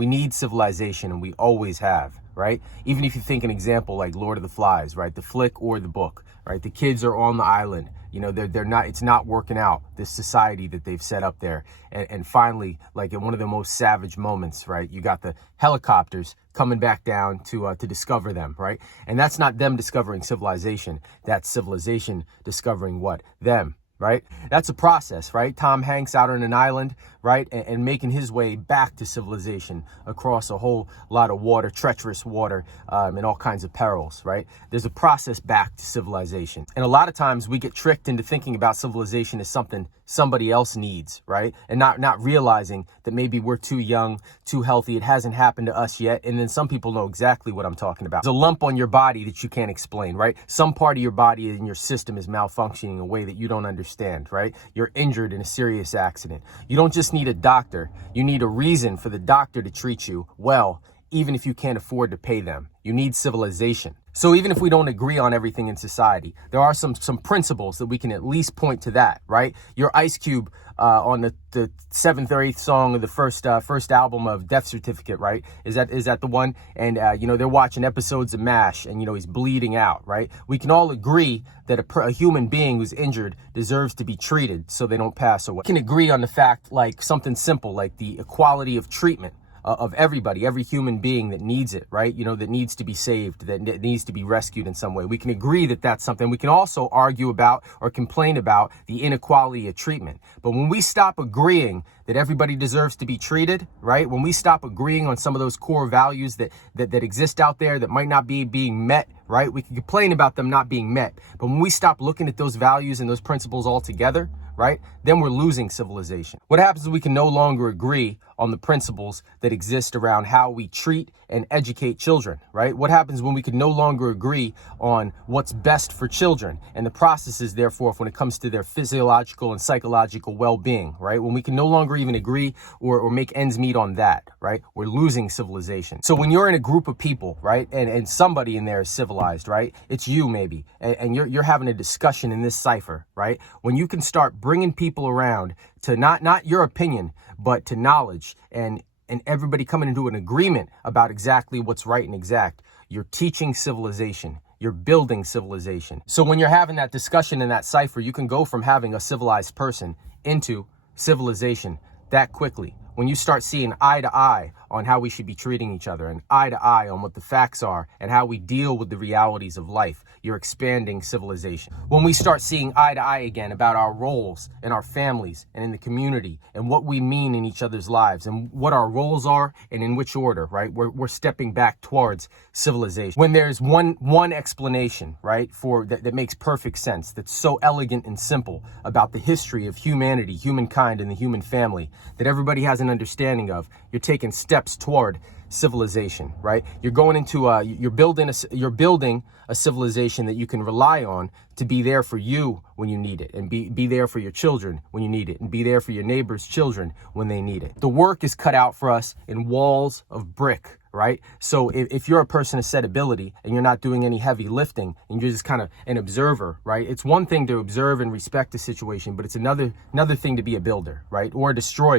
We need civilization, and we always have, right? Even if you think an example like Lord of the Flies, right? The flick or the book, right? The kids are on the island. They're not, it's not working out, this society that they've set up there. And finally, like in one of the most savage moments, right? You got the helicopters coming back down to discover them, right? And that's not them discovering civilization. That's civilization discovering what? Them. Right? That's a process, right? Tom Hanks out on an island, right? And making his way back to civilization across a whole lot of water, treacherous water, and all kinds of perils, right? There's a process back to civilization. And a lot of times we get tricked into thinking about civilization as something somebody else needs, right? And not realizing that maybe we're too young, too healthy. It hasn't happened to us yet. And then some people know exactly what I'm talking about. There's a lump on your body that you can't explain, right? Some part of your body in your system is malfunctioning in a way that you don't understand, right? You're injured in a serious accident. You don't just need a doctor. You need a reason for the doctor to treat you well, even if you can't afford to pay them. You need civilization. So even if we don't agree on everything in society, there are some principles that we can at least point to that, right? Your Ice Cube on the seventh or eighth song of the first album of Death Certificate, right? Is that the one? And they're watching episodes of MASH, and he's bleeding out, right? We can all agree that a human being who's injured deserves to be treated so they don't pass away. We can agree on the fact, like something simple, like the equality of treatment of everybody, every human being that needs it, right? That needs to be saved, that needs to be rescued in some way. We can agree that that's something. We can also argue about or complain about the inequality of treatment. But when we stop agreeing that everybody deserves to be treated, right? When we stop agreeing on some of those core values that exist out there that might not be being met, right? We can complain about them not being met. But when we stop looking at those values and those principles altogether, right? Then we're losing civilization. What happens is we can no longer agree on the principles that exist around how we treat and educate children, right? What happens when we can no longer agree on what's best for children and the processes, therefore, when it comes to their physiological and psychological well-being, right? When we can no longer even agree or make ends meet on that, right? We're losing civilization. So when you're in a group of people, right, and somebody in there is civilized, right? It's you maybe, and you're having a discussion in this cipher, right? When you can start bringing people around to not your opinion, but to knowledge and everybody coming into an agreement about exactly what's right and exact, you're teaching civilization. You're building civilization. So when you're having that discussion in that cipher, you can go from having a civilized person into civilization that quickly. When you start seeing eye to eye on how we should be treating each other and eye to eye on what the facts are and how we deal with the realities of life, you're expanding civilization. When we start seeing eye to eye again about our roles in our families and in the community and what we mean in each other's lives and what our roles are and in which order, right? We're stepping back towards civilization. When there's one explanation, right, for that makes perfect sense, that's so elegant and simple about the history of humanity, humankind, and the human family that everybody has an understanding of, you're taking steps toward civilization, right? You're going into you're building a civilization that you can rely on to be there for you when you need it, and be there for your children when you need it, and be there for your neighbors' children when they need it. The work is cut out for us in walls of brick, right? So if you're a person of set ability and you're not doing any heavy lifting and you're just kind of an observer, right? It's one thing to observe and respect the situation, but it's another thing to be a builder, right? Or a destroyer.